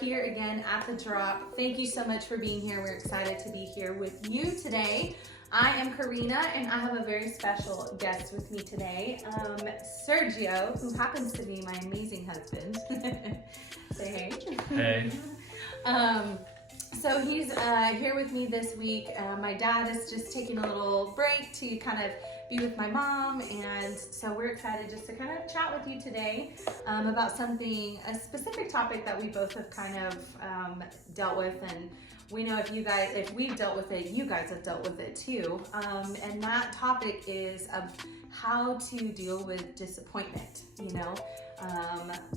here again at The Drop. Thank you so much for being here. We're excited to be here with you today. I am Karina, and I have a very special guest with me today, Sergio, who happens to be my amazing husband. Say hey. Hey. So he's here with me this week. My dad is just taking a little break to kind of be with my mom, and so we're excited just to kind of chat with you today about a specific topic that we both have kind of dealt with, and we know if we've dealt with it, you guys have dealt with it too. And that topic is of how to deal with disappointment.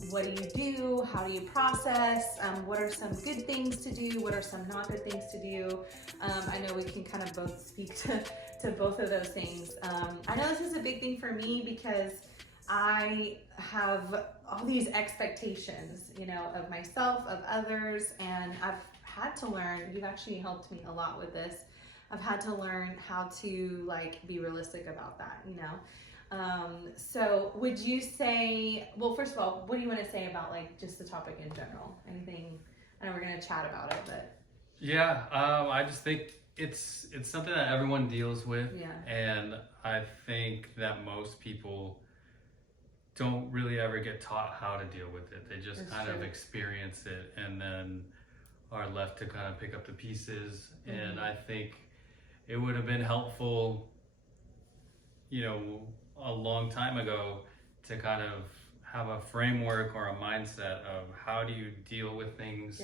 What do you do? How do you process? What are some good things to do? What are some not good things to do? I know we can kind of both speak to both of those things. I know this is a big thing for me because I have all these expectations, of myself, of others, and I've had to learn, you've actually helped me a lot with this. I've had to learn how to be realistic about that, So would you say, well, first of all, what do you want to say about just the topic in general? Anything? I know we're going to chat about it, but. Yeah, I just think it's something that everyone deals with. Yeah. And I think that most people don't really ever get taught how to deal with it. They just That's kind true. of experience it and then are left to kind of pick up the pieces. Mm-hmm. And I think it would have been helpful, a long time ago to kind of have a framework or a mindset of how do you deal with things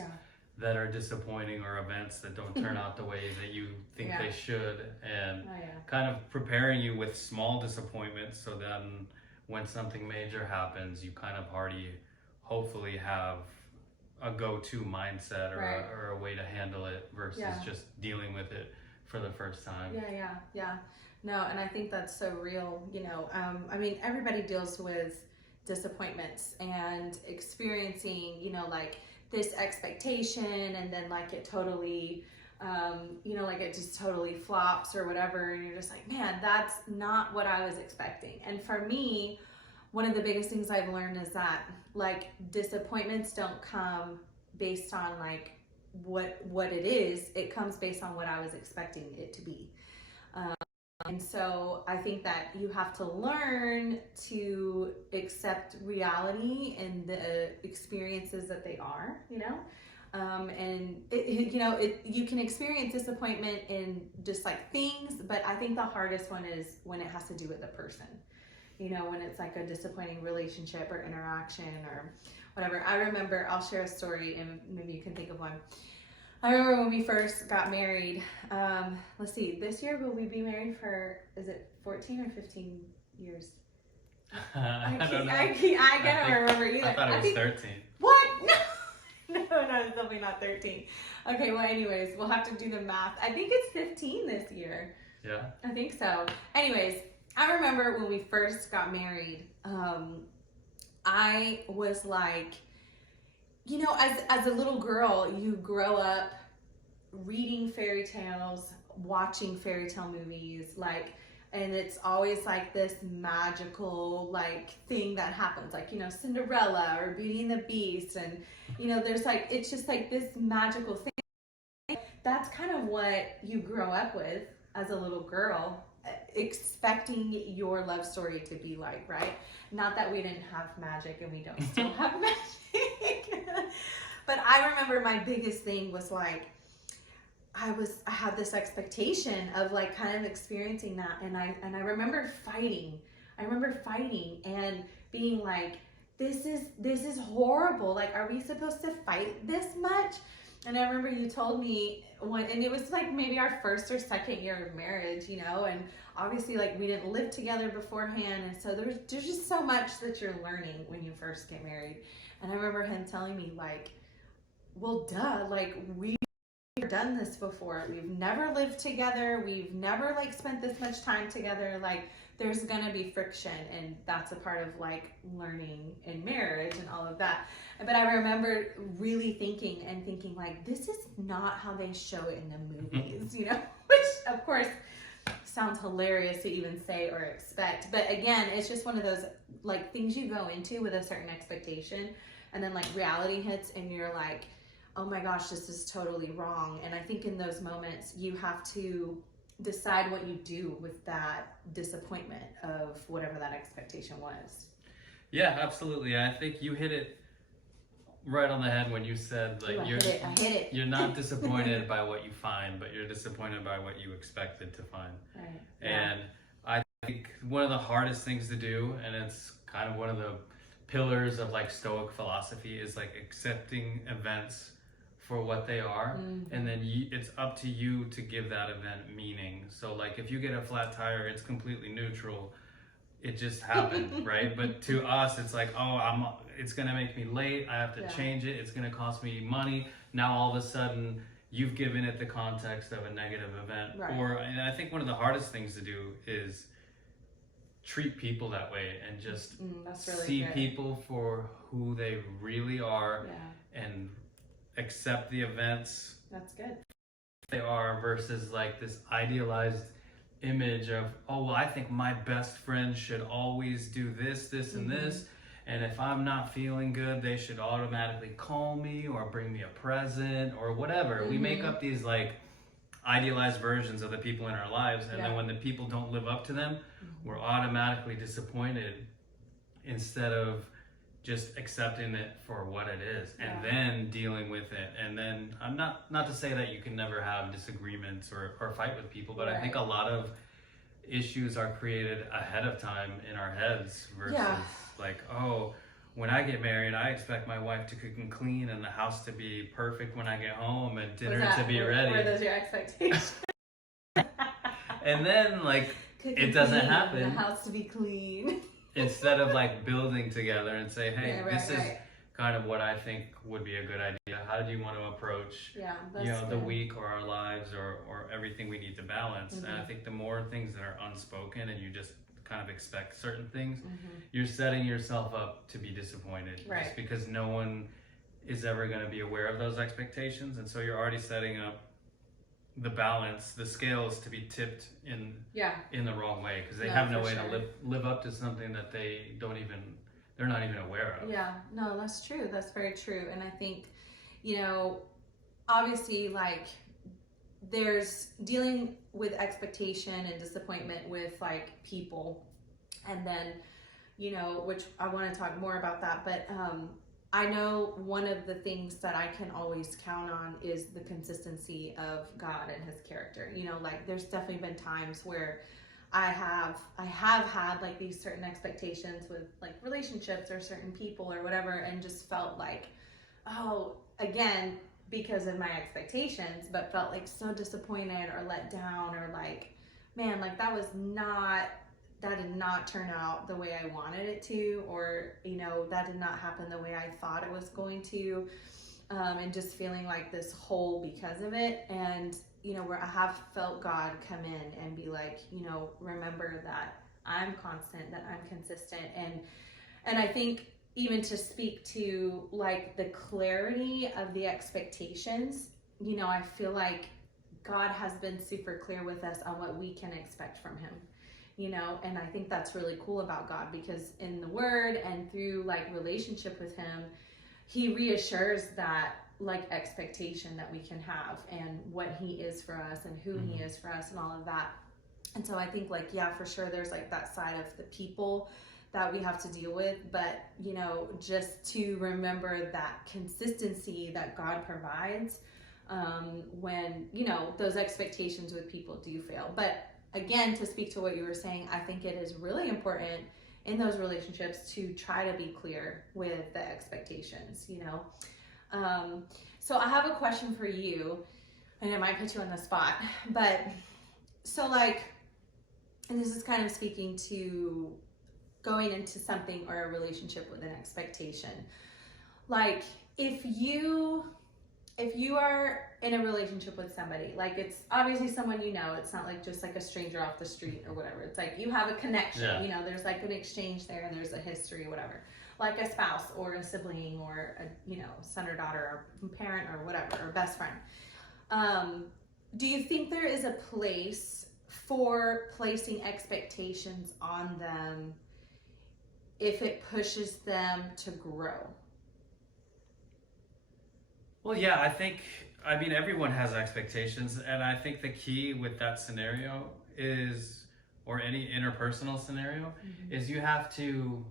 that are disappointing or events that don't turn out the way that you think they should, and kind of preparing you with small disappointments so then when something major happens, you kind of already hopefully have a go-to mindset or a way to handle it versus just dealing with it for the first time. Yeah. No, and I think that's so real. I mean, everybody deals with disappointments and experiencing, this expectation, and then it totally, it just totally flops or whatever, and you're just like, man, that's not what I was expecting. And for me, one of the biggest things I've learned is that disappointments don't come based on what it is. It comes based on what I was expecting it to be. And so I think that you have to learn to accept reality and the experiences that they are, and you can experience disappointment in just things, but I think the hardest one is when it has to do with a person, when it's a disappointing relationship or interaction or whatever. I remember, I'll share a story and maybe you can think of one. I remember when we first got married, let's see, this year will we be married for, is it 14 or 15 years? I don't know. I can't remember either. I thought it was 13. What? No, it's definitely not 13. Okay, well anyways, we'll have to do the math. I think it's 15 this year. Yeah. I think so. Anyways, I remember when we first got married, I was as a little girl, you grow up reading fairy tales, watching fairy tale movies, and it's always this magical thing that happens, Cinderella or Beauty and the Beast, and there's it's just this magical thing. That's kind of what you grow up with as a little girl, expecting your love story to be right? Not that we didn't have magic and we don't still have magic. But I remember my biggest thing was I had this expectation of kind of experiencing that, and I remember fighting. And being this is horrible. Are we supposed to fight this much? And I remember you told me and it was maybe our first or second year of marriage, and obviously we didn't live together beforehand, and so there's just so much that you're learning when you first get married. And I remember him telling me well, duh, we've never done this before. We've never lived together. We've never spent this much time together. There's gonna be friction, and that's a part of learning in marriage and all of that. But I remember really thinking this is not how they show it in the movies, which of course sounds hilarious to even say or expect. But again, it's just one of those things you go into with a certain expectation, and then reality hits and you're oh my gosh, this is totally wrong. And I think in those moments, you have to decide what you do with that disappointment of whatever that expectation was. Yeah, absolutely. I think you hit it right on the head when you said like Ooh, I hit it. you're not disappointed by what you find, but you're disappointed by what you expected to find. Right. And I think one of the hardest things to do, and it's kind of one of the pillars of like Stoic philosophy, is like accepting events for what they are, and then it's up to you to give that event meaning. So like if you get a flat tire, it's completely neutral. It just happened, right? But to us, it's like, oh, it's gonna make me late. I have to change it. It's gonna cost me money. Now all of a sudden, you've given it the context of a negative event. Right. And I think one of the hardest things to do is treat people that way and just really see good. people for who they really are, and accept the events. That's good. They are, versus like this idealized image of, oh, well, I think my best friend should always do this, and this, and if I'm not feeling good, they should automatically call me or bring me a present or whatever. We make up these like idealized versions of the people in our lives, and then when the people don't live up to them, we're automatically disappointed instead of just accepting it for what it is and then dealing with it. And then I'm not to say that you can never have disagreements or fight with people, but I think a lot of issues are created ahead of time in our heads versus like, oh, when I get married, I expect my wife to cook and clean and the house to be perfect when I get home and dinner to be ready. Were those your expectations? And then like it doesn't happen. The house to be clean. Instead of like building together and say, hey, this is kind of what I think would be a good idea. How do you want to approach the week or our lives or everything we need to balance? And I think the more things that are unspoken and you just kind of expect certain things, you're setting yourself up to be disappointed just because no one is ever going to be aware of those expectations. And so you're already setting up the balance, the scales to be tipped in the wrong way because they have no way to live up to something that they're not even aware of. Yeah, no, that's true. That's very true. And I think, obviously, like, there's dealing with expectation and disappointment with like people, and then, which I want to talk more about that, but I know one of the things that I can always count on is the consistency of God and his character. Like there's definitely been times where I have had like these certain expectations with like relationships or certain people or whatever, and just felt like, oh, again, because of my expectations, but felt like so disappointed or let down, or like, man, like that did not turn out the way I wanted it to, or, that did not happen the way I thought it was going to, and just feeling like this hole because of it. And, where I have felt God come in and be like, remember that I'm constant, that I'm consistent. And I think even to speak to like the clarity of the expectations, I feel like God has been super clear with us on what we can expect from him. And I think that's really cool about God, because in the word and through like relationship with him, he reassures that like expectation that we can have and what he is for us and who he is for us and all of that. And so I think like, yeah, for sure, there's like that side of the people that we have to deal with, but just to remember that consistency that God provides when those expectations with people do fail. But again, to speak to what you were saying, I think it is really important in those relationships to try to be clear with the expectations, So I have a question for you, and it might put you on the spot, but so like, and this is kind of speaking to going into something or a relationship with an expectation. Like if you are in a relationship with somebody, like it's obviously someone it's not like just like a stranger off the street or whatever. It's like you have a connection, there's like an exchange there and there's a history, whatever. Like a spouse or a sibling or a son or daughter or parent or whatever, or best friend. Do you think there is a place for placing expectations on them if it pushes them to grow? Well, yeah, I mean, everyone has expectations, and I think the key with that scenario is, or any interpersonal scenario, is you have to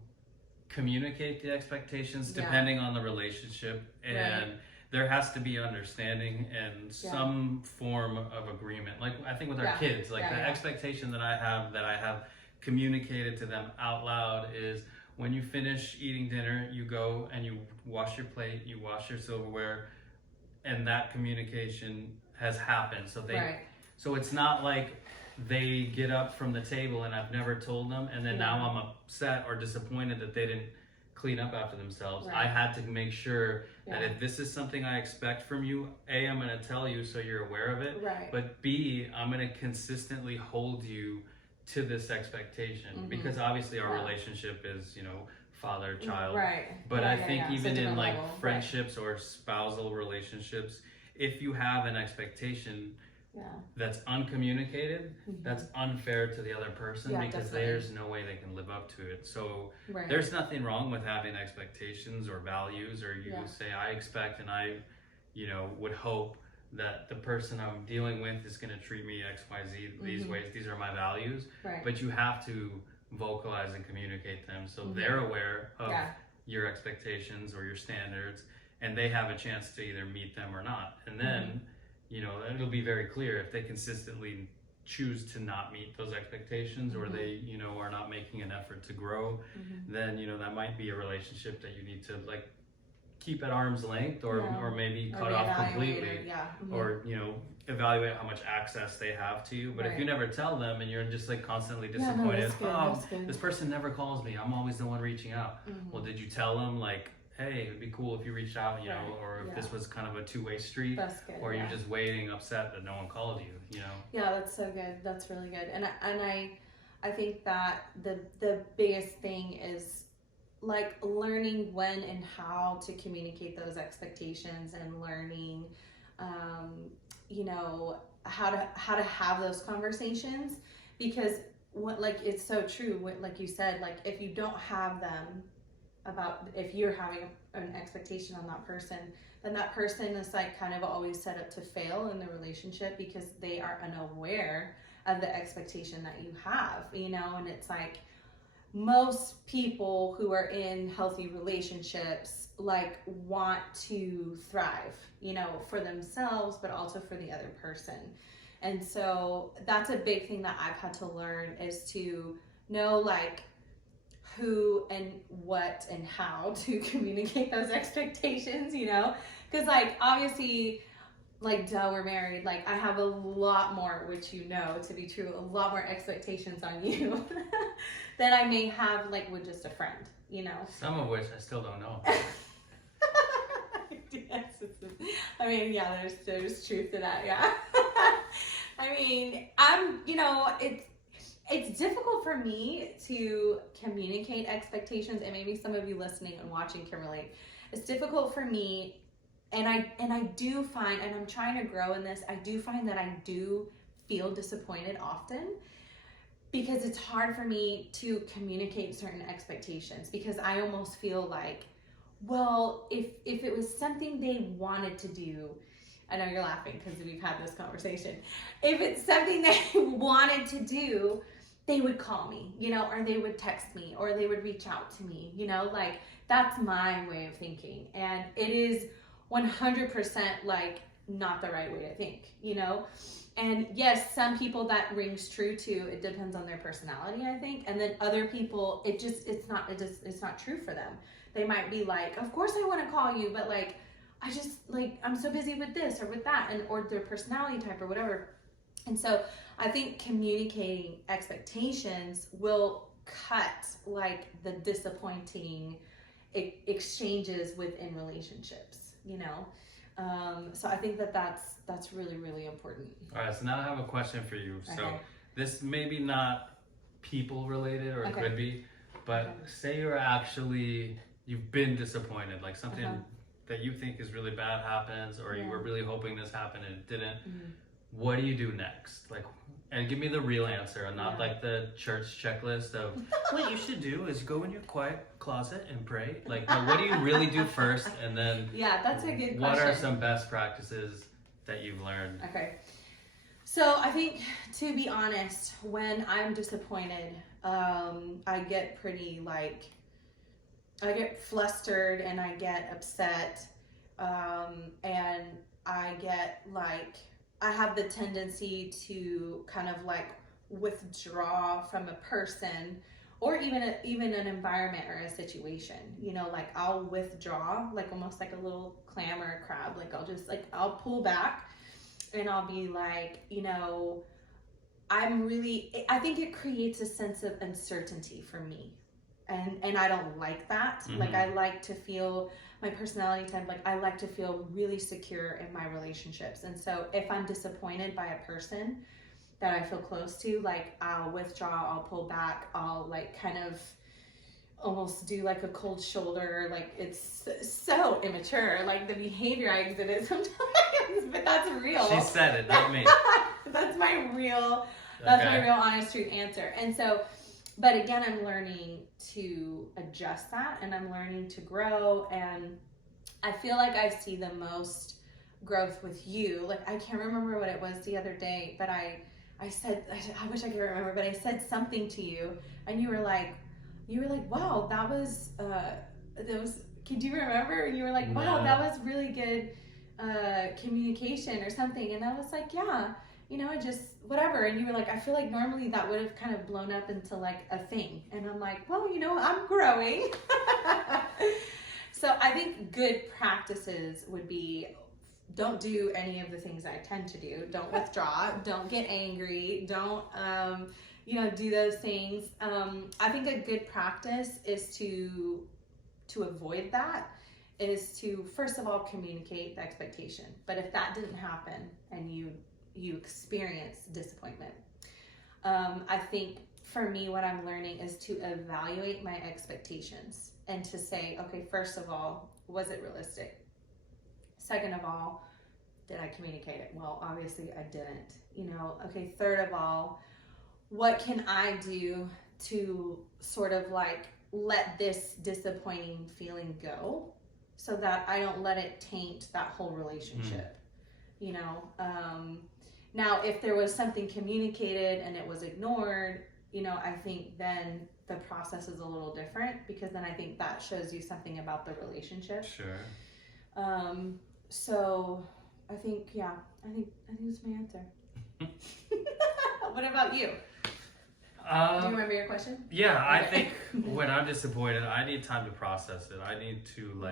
communicate the expectations depending on the relationship, and there has to be understanding and some form of agreement. Like I think with our kids, like the expectation that I have communicated to them out loud is, when you finish eating dinner, you go and you wash your plate, you wash your silverware, and that communication has happened. So so it's not like they get up from the table and I've never told them, and then now I'm upset or disappointed that they didn't clean up after themselves. I had to make sure that if this is something I expect from you, A, I'm going to tell you so you're aware of it, but B, I'm going to consistently hold you to this expectation, because obviously our relationship is, you know, father child, but I think even in like friendships or spousal relationships, if you have an expectation that's uncommunicated, that's unfair to the other person, because there's no way they can live up to it. So there's nothing wrong with having expectations or values, or you say, I expect and I, you know, would hope that the person I'm dealing with is going to treat me X, Y, Z these ways. These are my values. But you have to vocalize and communicate them so they're aware of your expectations or your standards, and they have a chance to either meet them or not. And then, you know, it'll be very clear if they consistently choose to not meet those expectations, or they, you know, are not making an effort to grow, then, you know, that might be a relationship that you need to like keep at arm's length, or maybe cut off completely, or, you know, evaluate how much access they have to you. But if you never tell them and you're just like constantly disappointed, this person never calls me, I'm always the one reaching out. Well, did you tell them like, hey, it'd be cool if you reached out, you know, or if this was kind of a two-way street, or you're just waiting upset that no one called you, you know? Yeah, that's so good. That's really good. And I think that the biggest thing is like learning when and how to communicate those expectations, and learning, you know, how to have those conversations, because like it's so true. Like you said, like if you don't have them, about if you're having an expectation on that person, then that person is like kind of always set up to fail in the relationship, because they are unaware of the expectation that you have, you know. And it's like most people who are in healthy relationships like want to thrive, you know, for themselves, but also for the other person. And so that's a big thing that I've had to learn, is to know like who and what and how to communicate those expectations, you know, because like obviously, like we're married, like I have a lot more, which you know to be true, a lot more expectations on you than I may have like with just a friend, you know. Some of which I still don't know. Yes, I mean, yeah, there's truth to that, yeah. I mean, you know, it's difficult for me to communicate expectations, and maybe some of you listening and watching can relate. It's difficult for me, and I do find, and I'm trying to grow in this, I do find that I do feel disappointed often, because it's hard for me to communicate certain expectations, because I almost feel like, well, if it was something they wanted to do, I know you're laughing because we've had this conversation, if it's something they wanted to do, they would call me, you know, or they would text me, or they would reach out to me, you know, like that's my way of thinking. And it is 100% like not the right way to think, you know. And yes, some people that rings true to, it depends on their personality, I think. And then other people, it's not true for them. They might be like, of course I want to call you, but like, I just like, I'm so busy with this or with that, and or their personality type or whatever. And so I think communicating expectations will cut like the disappointing exchanges within relationships, you know. So I think that's really, really important. All right, so now I have a question for you. Okay. So this may be not people related, or it could be, but say you've been disappointed, like something that you think is really bad happens, or you were really hoping this happened and it didn't. What do you do next? Like, and give me the real answer, and not like the church checklist of what you should do is go in your quiet closet and pray. Like, no, what do you really do first, and then yeah, that's a good question. What are some best practices that you've learned? Okay, so I think, to be honest, when I'm disappointed, I get pretty like, I get flustered and I get upset, and I get like, I have the tendency to kind of like withdraw from a person, or even an environment or a situation. You know, like I'll withdraw, like almost like a little clam or a crab. Like I'll pull back, and I'll be like, you know, I think it creates a sense of uncertainty for me. And I don't like that. Mm-hmm. Like, I like to feel, my personality type, like I like to feel really secure in my relationships. And so if I'm disappointed by a person that I feel close to, like I'll withdraw, I'll pull back, I'll like kind of almost do like a cold shoulder. Like, it's so immature, like the behavior I exhibit sometimes, but that's real. She said it, not me. That's my real honest truth answer. And so, but again, I'm learning to adjust that, and I'm learning to grow. And I feel like I see the most growth with you. Like, I can't remember what it was the other day, but I said, I wish I could remember, but I said something to you, and you were like, wow, that was, do you remember? You were like, wow, that was really good communication or something. And I was like, yeah, you know, just whatever. And you were like, I feel like normally that would have kind of blown up into like a thing. And I'm like, well, you know, I'm growing. So I think good practices would be, don't do any of the things I tend to do. Don't withdraw. Don't get angry. Don't, do those things. I think a good practice is to avoid that, is to, first of all, communicate the expectation. But if that didn't happen and you experience disappointment, I think for me, what I'm learning is to evaluate my expectations and to say, okay, first of all, was it realistic? Second of all, did I communicate it? Well, obviously I didn't. Okay, third of all, what can I do to sort of like let this disappointing feeling go so that I don't let it taint that whole relationship? Now, if there was something communicated and it was ignored, I think then the process is a little different, because then I think that shows you something about the relationship. Sure. So I think that's my answer. What about you? Do you remember your question? Yeah, I think when I'm disappointed, I need time to process it. I need to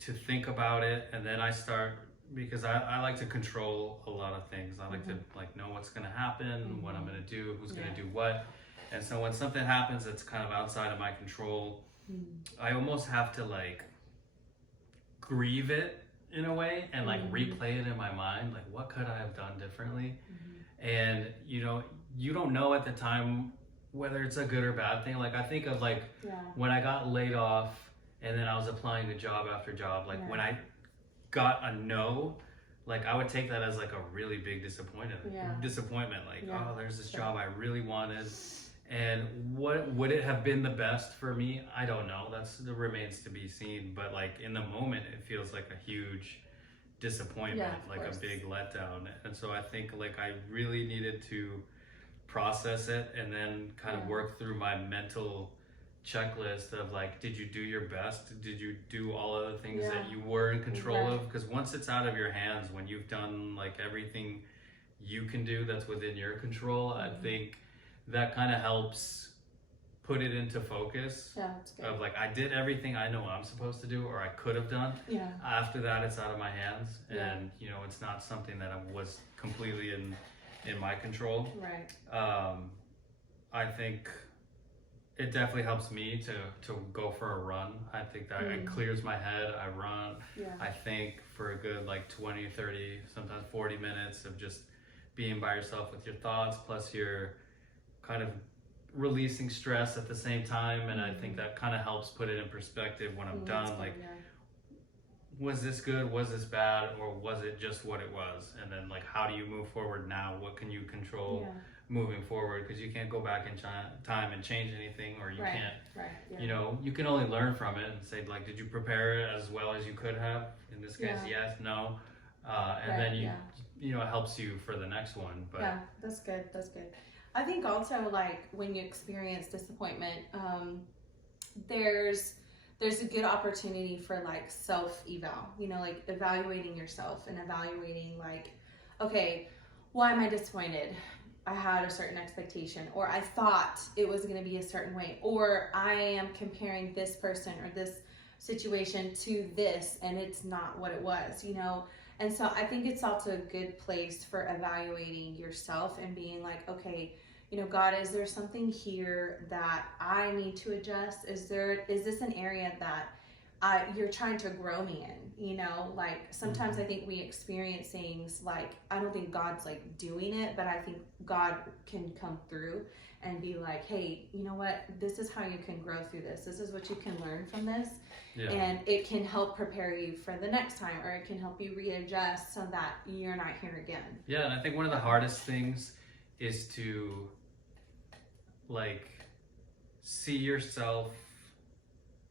to think about it, and then I start, because I like to control a lot of things. I like to know what's going to happen, what I'm going to do, who's going to do what. And so when something happens that's kind of outside of my control, I almost have to grieve it in a way and replay it in my mind. Like, what could I have done differently? And you don't know at the time whether it's a good or bad thing. Like, I think of when I got laid off and then I was applying to job after job, when I got a no, I would take that as a really big disappointment. Oh, there's this job I really wanted, and what would it have been the best for me? I don't know. That remains to be seen. But in the moment, it feels like a huge disappointment, a big letdown. And so I think I really needed to process it and then kind of work through my mental checklist of did you do your best? Did you do all of the things that you were in control of? Because once it's out of your hands, when you've done everything you can do that's within your control, I think that kind of helps put it into focus of I did everything I know I'm supposed to do, or I could have done. After that, it's out of my hands, and it's not something that was completely in my control. I think it definitely helps me to go for a run. I think that it clears my head. I run. I think for a good 20, 30, sometimes 40 minutes of just being by yourself with your thoughts, plus you're kind of releasing stress at the same time. And I think that kind of helps put it in perspective when I'm done. was this good, was this bad, or was it just what it was? And then like, how do you move forward now? What can you control moving forward? Because you can't go back in time and change anything, or you can't, you know, you can only learn from it and say like, did you prepare it as well as you could have? In this case, yes, no. And then you know, it helps you for the next one. But yeah, that's good. That's good. I think also like when you experience disappointment, there's a good opportunity for like self-eval, you know, like evaluating yourself and evaluating like, okay, why am I disappointed? I had a certain expectation, or I thought it was going to be a certain way, or I am comparing this person or this situation to this and it's not what it was, you know. And so I think it's also a good place for evaluating yourself and being like, okay, you know, God, is there something here that I need to adjust? Is this an area that you're trying to grow me in? You know, like sometimes I think we experience things like, I don't think God's like doing it, but I think God can come through and be like, hey, you know what? This is how you can grow through this. This is what you can learn from this. Yeah. And it can help prepare you for the next time, or it can help you readjust so that you're not here again. Yeah, and I think one of the hardest things is to like see yourself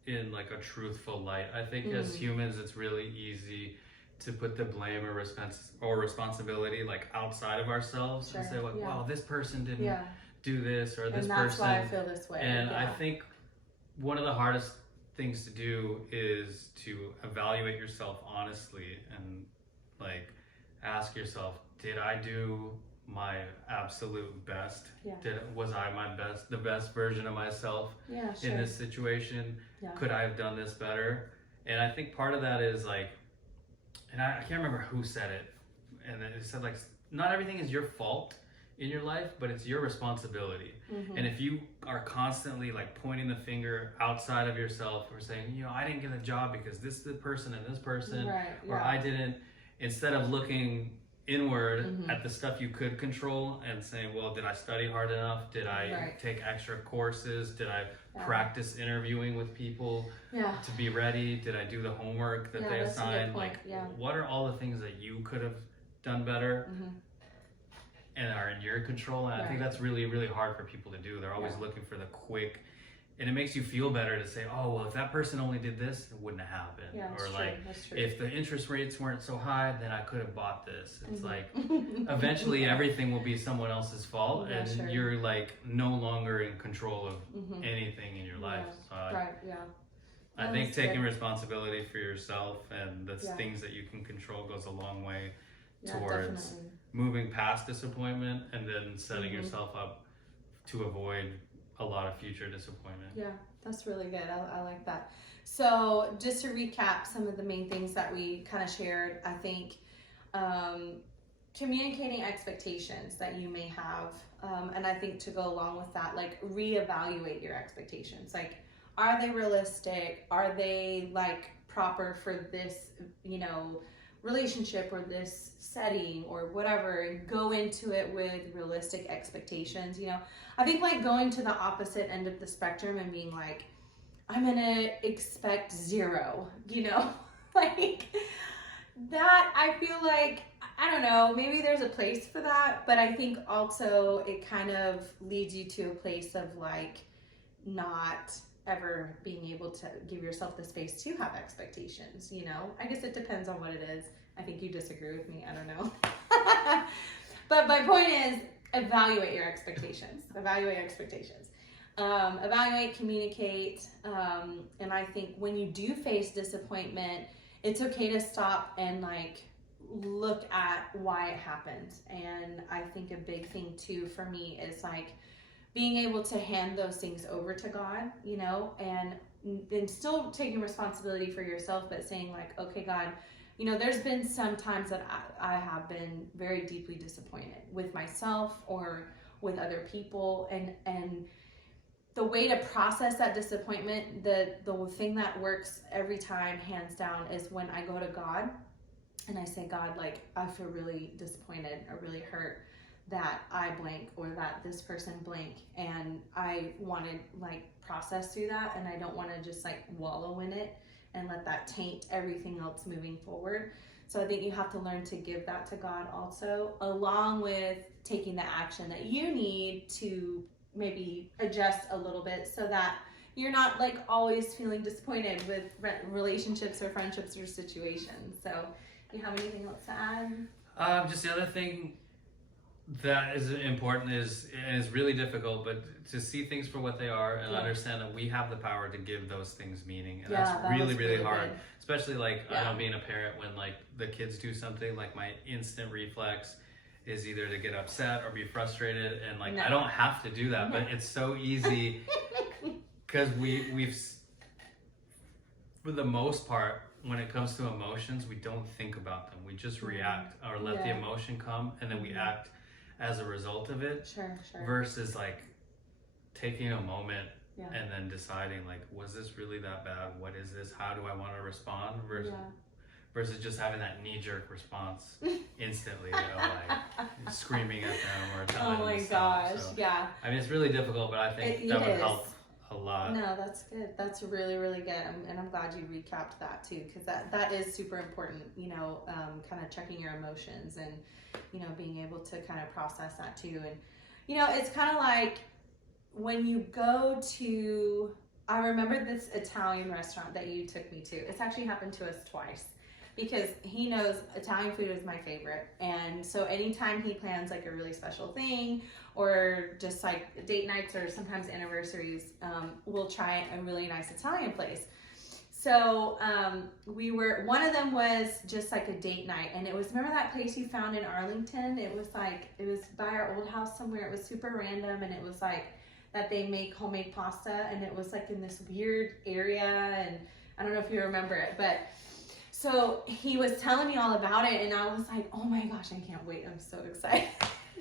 in like a truthful light. I think as humans, it's really easy to put the blame or responsibility like outside of ourselves and say like, wow, this person didn't do this, or this person. And that's why I feel this way. And I think one of the hardest things to do is to evaluate yourself honestly and like ask yourself, did I do my absolute best? Was I the best version of myself in this situation? Could I have done this better? And I think part of that is like, and I can't remember who said it, and it said like, not everything is your fault in your life, but it's your responsibility. And if you are constantly like pointing the finger outside of yourself or saying, you know, I didn't get a job because this person and this person, or I didn't, instead of looking inward at the stuff you could control and saying, well, did I study hard enough? Did I take extra courses? Did I practice interviewing with people to be ready? Did I do the homework that they assigned? Like, what are all the things that you could have done better and are in your control? And I think that's really, really hard for people to do. They're always looking for the quick, and it makes you feel better to say, oh, well, if that person only did this, it wouldn't have happened. Or like, if the interest rates weren't so high, then I could have bought this. It's like, eventually everything will be someone else's fault, and you're like no longer in control of anything in your life. So I think taking responsibility for yourself and the things that you can control goes a long way towards moving past disappointment and then setting yourself up to avoid a lot of future disappointment. Yeah, that's really good. I like that. So just to recap some of the main things that we kind of shared, I think communicating expectations that you may have, and I think to go along with that, like reevaluate your expectations. Like, are they realistic? Are they like proper for this, you know, relationship or this setting or whatever? Go into it with realistic expectations. You know, I think like going to the opposite end of the spectrum and being like, I'm gonna expect 0, you know, like that. I feel like, I don't know, maybe there's a place for that, but I think also it kind of leads you to a place of like not ever being able to give yourself the space to have expectations, you know. I guess it depends on what it is. I think you disagree with me, I don't know. But my point is, evaluate your expectations. Evaluate, communicate, and I think when you do face disappointment, it's okay to stop and like look at why it happened. And I think a big thing too for me is like being able to hand those things over to God, you know, and still taking responsibility for yourself, but saying like, okay, God, you know, there's been some times that I have been very deeply disappointed with myself or with other people, and the way to process that disappointment, the thing that works every time, hands down, is when I go to God and I say, God, like, I feel really disappointed or really hurt that I blank or that this person blank, and I want to like process through that, and I don't want to just like wallow in it. and let that taint everything else moving forward. So I think you have to learn to give that to God also, along with taking the action that you need to maybe adjust a little bit so that you're not like always feeling disappointed with relationships or friendships or situations. So you have anything else to add? Just the other thing that is important is, and it's really difficult, but to see things for what they are and understand that we have the power to give those things meaning. And that's really hard. Good. Especially like, I know being a parent, when like the kids do something, like my instant reflex is either to get upset or be frustrated. And like, I don't have to do that, but it's so easy because we've, for the most part, when it comes to emotions, we don't think about them. We just react or let the emotion come, and then we act as a result of it. Sure. Versus like taking a moment and then deciding like, was this really that bad? What is this? How do I want to respond? Versus just having that knee-jerk response instantly, like screaming at them or telling them to stop. Oh my gosh, so, I mean, it's really difficult, but I think that would help a lot. No, that's good. That's really good. And I'm glad you recapped that too, because that is super important, kind of checking your emotions and, being able to kind of process that too. And, it's kind of like when you go to, I remember this Italian restaurant that you took me to. It's actually happened to us twice, because he knows Italian food is my favorite. And so anytime he plans like a really special thing or just like date nights or sometimes anniversaries, we'll try a really nice Italian place. So one of them was just like a date night, and it was, remember that place you found in Arlington? It was by our old house somewhere. It was super random, and it was like that they make homemade pasta, and it was like in this weird area, and I don't know if you remember it, but so he was telling me all about it, and I was like, oh my gosh, I can't wait. I'm so excited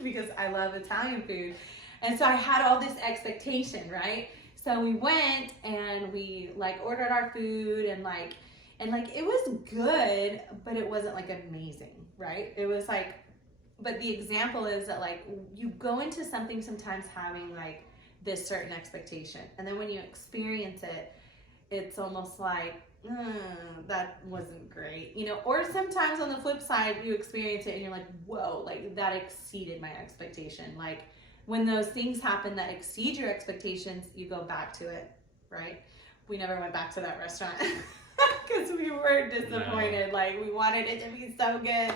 because I love Italian food. And so I had all this expectation, right? So we went and we like ordered our food and it was good, but it wasn't like amazing, right? It was like, but the example is that like you go into something sometimes having like this certain expectation, and then when you experience it, it's almost like, that wasn't great, or sometimes on the flip side, you experience it and you're like, whoa, like that exceeded my expectation. Like when those things happen that exceed your expectations, you go back to it, right? We never went back to that restaurant because we were disappointed. No. Like we wanted it to be so good,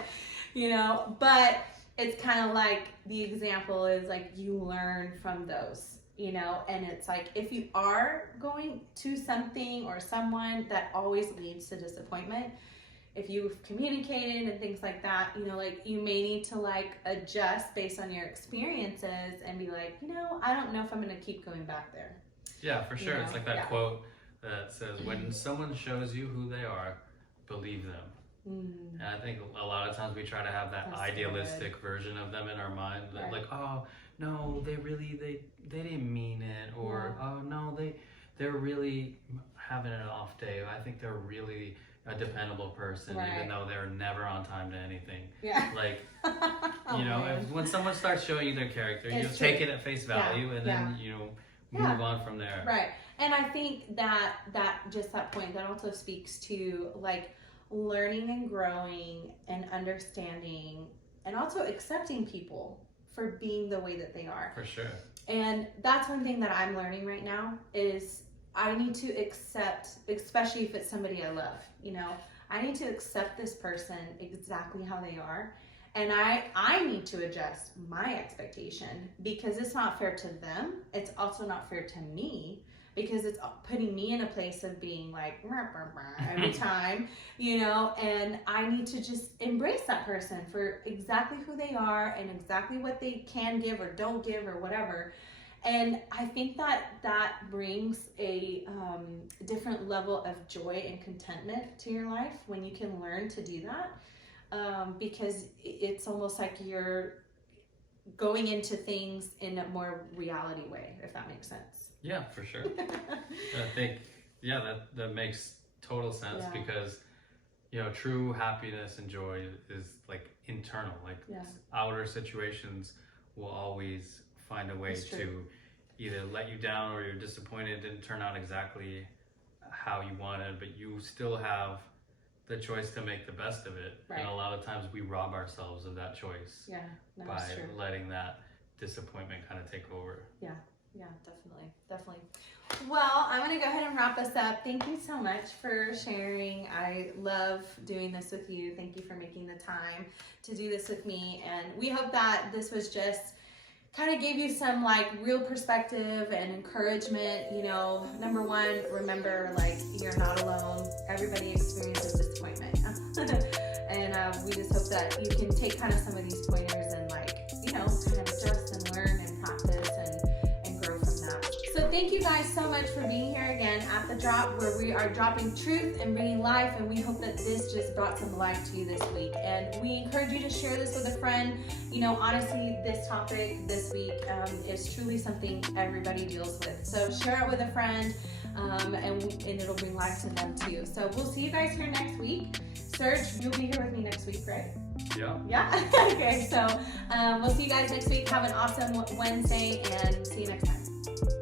but it's kind of like the example is like you learn from those, and it's like if you are going to something or someone that always leads to disappointment, if you've communicated and things like that, like you may need to like adjust based on your experiences and be like, I don't know if I'm going to keep going back there. Yeah, for sure. It's like that quote that says, when someone shows you who they are, believe them. And I think a lot of times we try to have that idealistic version of them in our mind, that like, oh no, they didn't mean it, or oh no, they're really having an off day. I think they're really a dependable person, even though they're never on time to anything. Like when someone starts showing you their character, you take it at face value, and then move on from there. Right. And I think that just that point, that also speaks to like learning and growing and understanding and also accepting people for being the way that they are. For sure. And that's one thing that I'm learning right now is I need to accept, especially if it's somebody I love, I need to accept this person exactly how they are. And I need to adjust my expectation, because it's not fair to them. It's also not fair to me, because it's putting me in a place of being like every time, and I need to just embrace that person for exactly who they are and exactly what they can give or don't give or whatever. And I think that brings a different level of joy and contentment to your life when you can learn to do that, because it's almost like you're going into things in a more reality way, if that makes sense. Yeah, for sure. I think, that makes total sense, because, true happiness and joy is like internal, like outer situations will always find a way to either let you down, or you're disappointed it didn't turn out exactly how you wanted, but you still have the choice to make the best of it. Right. And a lot of times we rob ourselves of that choice Yeah, no, by that's true. letting that disappointment kind of take over. Yeah, definitely. Well, I'm going to go ahead and wrap us up. Thank you so much for sharing. I love doing this with you. Thank you for making the time to do this with me. And we hope that this was just kind of gave you some like real perspective and encouragement. You know, number one, remember, like, you're not alone. Everybody experiences disappointment. And we just hope that you can take kind of some of these pointers and, like, you know, kind of adjust and learn and practice and grow from that. So thank you guys so much for being here again at The Drop, where we are dropping truth and bringing life, and we hope that this just brought some life to you this week. And we encourage you to share this with a friend. You know, honestly, this topic this week is truly something everybody deals with. So share it with a friend, and it'll bring life to them too. So we'll see you guys here next week. Serge, you'll be here with me next week, right? Yeah. Yeah? Okay, so we'll see you guys next week. Have an awesome Wednesday, and see you next time.